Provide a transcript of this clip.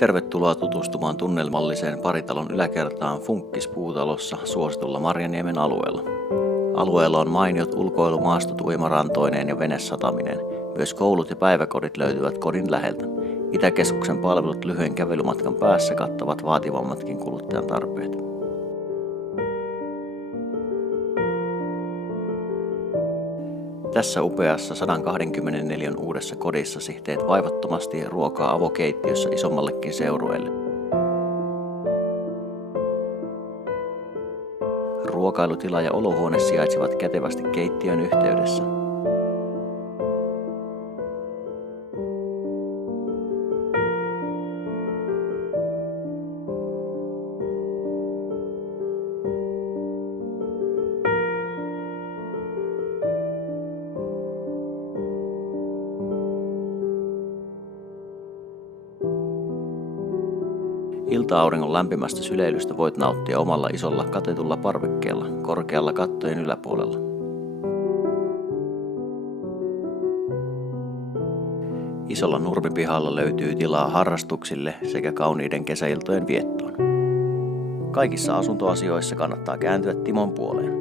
Tervetuloa tutustumaan tunnelmalliseen paritalon yläkertaan Funkkis-puutalossa suositulla Marjaniemen alueella. Alueella on mainiot ulkoilumaastot uimarantoineen ja venesataminen. Myös koulut ja päiväkodit löytyvät kodin läheltä. Itäkeskuksen palvelut lyhyen kävelymatkan päässä kattavat vaativammatkin kuluttajan tarpeet. Tässä upeassa 124 uudessa kodissasi teet vaivattomasti ruokaa avokeittiössä isommallekin seurueelle. Ruokailutila ja olohuone sijaitsevat kätevästi keittiön yhteydessä. Ilta-auringon lämpimästä syleilystä voit nauttia omalla isolla katetulla parvekkeella, korkealla kattojen yläpuolella. Isolla nurmipihalla löytyy tilaa harrastuksille sekä kauniiden kesäiltojen viettoon. Kaikissa asuntoasioissa kannattaa kääntyä Timon puoleen.